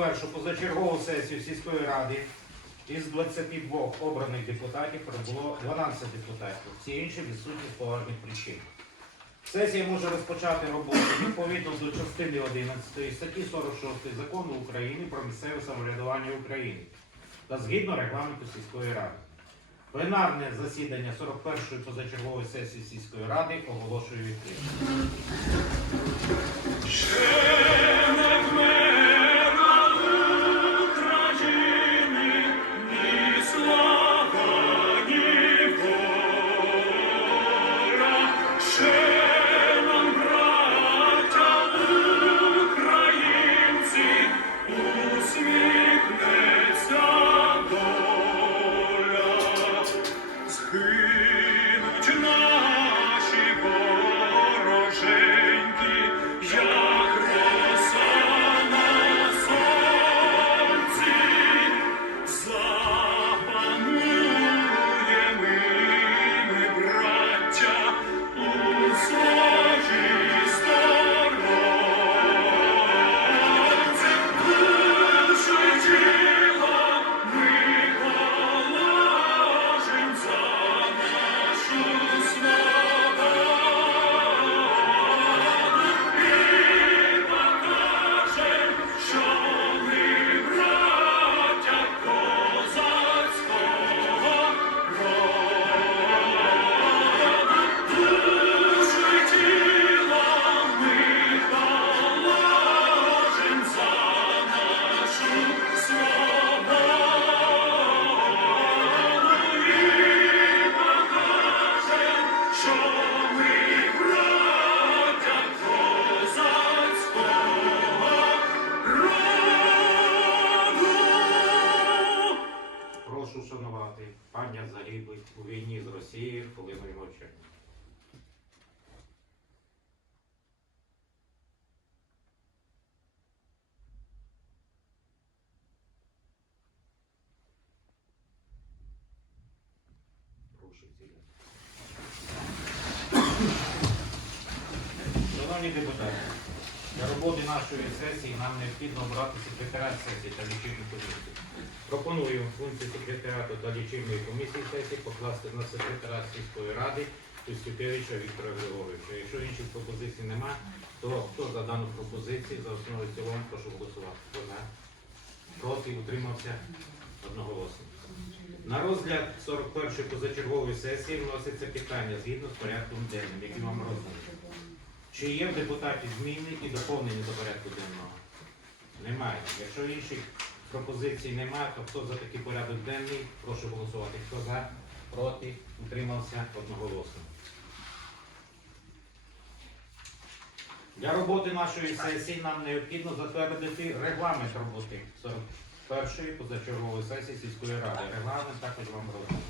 41 позачергову сесію сільської ради із 22 обраних депутатів прибуло 12 депутатів. Всі інші відсутні з поважних причин. Сесія може розпочати роботу відповідно до частини 11 статті 46 закону України про місцеве самоврядування України та згідно регламенту сільської ради. Пленарне засідання 41-ї позачергової сесії сільської ради оголошую відкритим. say Шановні депутати, для роботи нашої сесії нам необхідно обрати секретаря сесії та лічильну комісію. Пропоную функцію секретаріату та лічильної комісії сесії покласти на секретаря сільської ради Костюкевича Віктора Григоровича. Якщо інших пропозицій нема, то хто за дану пропозицію за основу цілому прошу голосувати. Хто за? Проти утримався одноголосно. На розгляд 41-ї позачергової сесії вноситься питання згідно з порядком денним, який вам розданий. Чи є в депутатів зміни і доповнення до порядку денного? Немає. Якщо інших пропозицій немає, то хто за такий порядок денний, прошу голосувати. Хто за, проти, утримався одноголосно. Для роботи нашої сесії нам необхідно затвердити регламент роботи 41-ї позачергової сесії сільської ради. Регламент також вам розданий.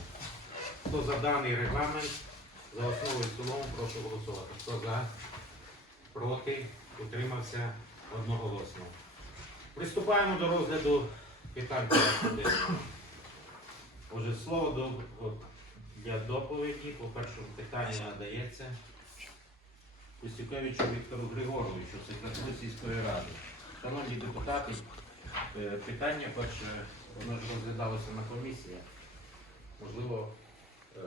Хто за даний регламент, за основу і цілому, прошу голосувати. Хто за, проти, утримався одноголосно. Приступаємо до розгляду питань. Отже, слово для доповіді по першому питанню надається Костюкевичу Віктору Григоровичу, секретарю сільської ради. Шановні депутати, питання перше, воно ж розглядалося на комісіях. Можливо, е,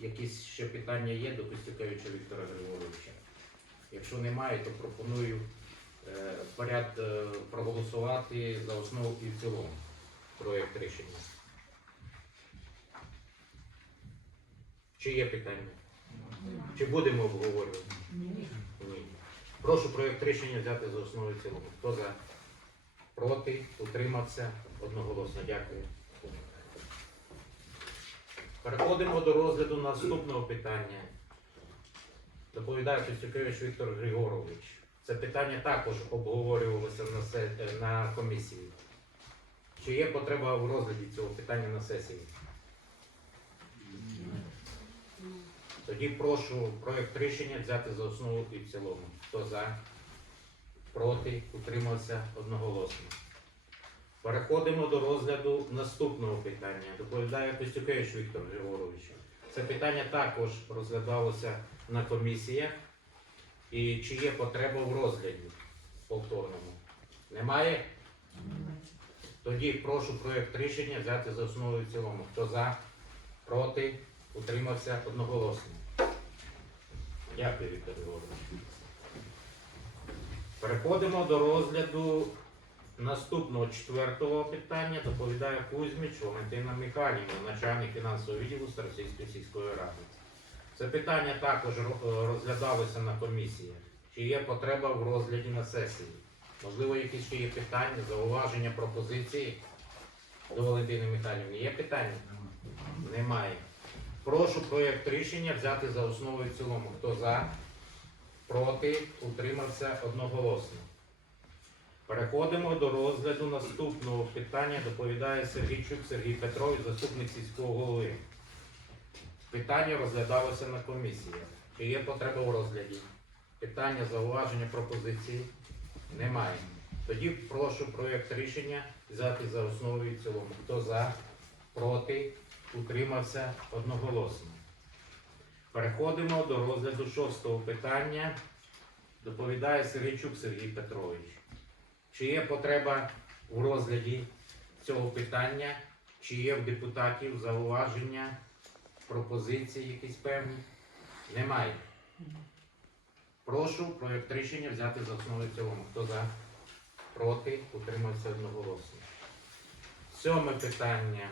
якісь ще питання є до Костюкевича Віктора Григоровича. Якщо немає, то пропоную е, поряд е, проголосувати за основу і в цілому проєкт рішення. Чи є питання? Чи будемо обговорювати? Ні. Прошу проєкт рішення взяти за основу і в цілому. Хто за? Проти? Утримався? Одноголосно. Дякую. Переходимо до розгляду наступного питання. Доповідає Костюкевич Віктор Григорович. Це питання також обговорювалося на комісії. Чи є потреба в розгляді цього питання на сесії? Тоді прошу проєкт рішення взяти за основу і в цілому. Хто за? Проти? Утримався одноголосно. Переходимо до розгляду наступного питання. Доповідає Костюкевич Віктор Григорович. Це питання також розглядалося на комісіях. І чи є потреба в розгляді повторному? Немає? Тоді прошу проєкт рішення взяти за основу і в цілому. Хто за, проти, утримався одноголосно. Дякую, Віктор Григорович. Переходимо до розгляду наступного четвертого питання. Доповідає Кузьміч Валентина Михайлівна, начальник фінансового відділу Старосійської сільської ради. Це питання також розглядалося на комісії. Чи є потреба в розгляді на сесії? Можливо, якісь ще є питання, зауваження, пропозиції до Валентини Михайлівни. Є питання? Немає. Прошу проєкт рішення взяти за основу і в цілому. Хто за? Проти? Утримався одноголосно. Переходимо до розгляду наступного питання. Доповідає Сергійчук Сергій Петрович, заступник сільського голови. Питання розглядалося на комісії. Чи є потреба в розгляді? Питання, зауваження, пропозиції? Немає. Тоді прошу проєкт рішення взяти за основу і в цілому. Хто за, проти, утримався одноголосно. Переходимо до розгляду шостого питання. Доповідає Сергійчук Сергій Петрович. Чи є потреба у розгляді цього питання? Чи є в депутатів зауваження, пропозиції якісь певні? Немає. Прошу проєкт рішення взяти за основу цілому. Хто за? Проти? Утримався одноголосно. Сьоме питання.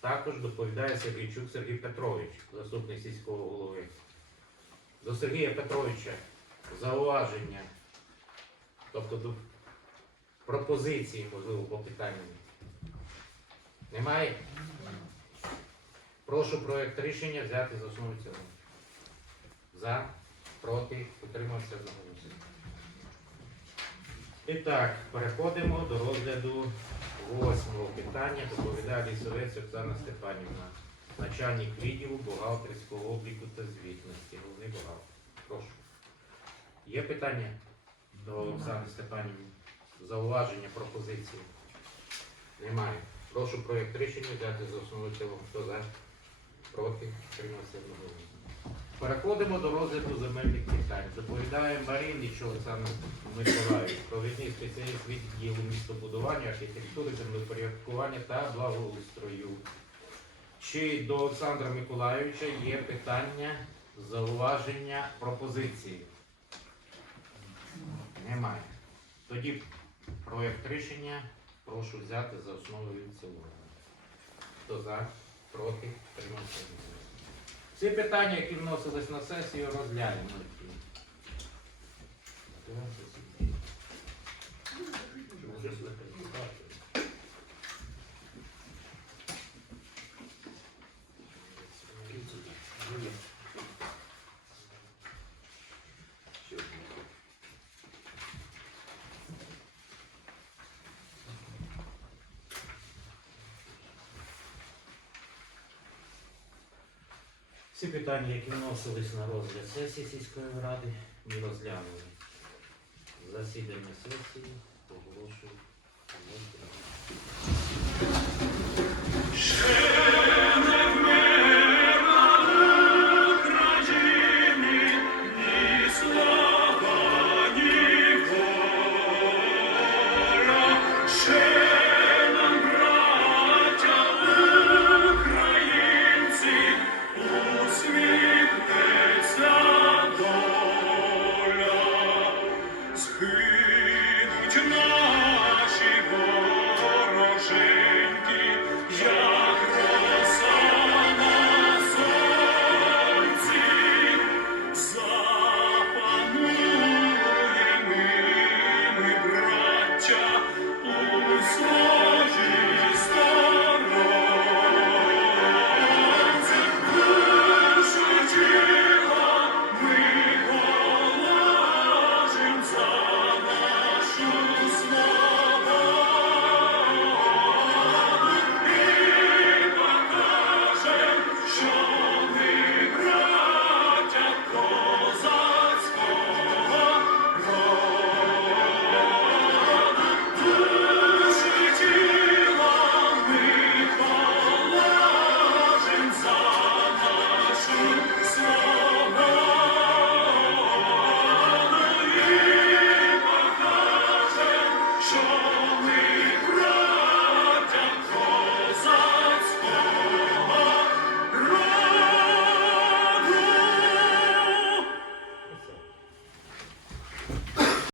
Також доповідає Сергійчук Сергій Петрович, заступник сільського голови. До Сергія Петровича зауваження, тобто до пропозиції, можливо, по питанню. Немає? Прошу проєкт рішення взяти за основу цілому. За, проти, утримався одноголосно. І так, переходимо до розгляду восьмого питання. Доповідає лісовець Оксана Степанівна, начальник відділу бухгалтерського обліку та звітності. Головний бухгалтер. Прошу. Є питання до Оксани Степанівни? Зауваження, пропозиції? Немає. Прошу проєкт рішення взяти за основу цілому. Хто за? Проти? Тримався одноголосно. Переходимо до розгляду земельних питань. Доповідає Марінич Олександр Миколаївич, провідний спеціаліст відділу містобудування, архітектури, землепорядкування та благоустрою. Чи до Олександра Миколаївича є питання, зауваження, пропозиції? Немає. Тоді проєкт рішення прошу взяти за основу і в цілому. Хто за, проти, тримався. Всі питання, які вносились на сесію, розглянемо. Всі питання, які вносились на розгляд сесії сільської ради, ми розглянули. Засідання сесії оголошую.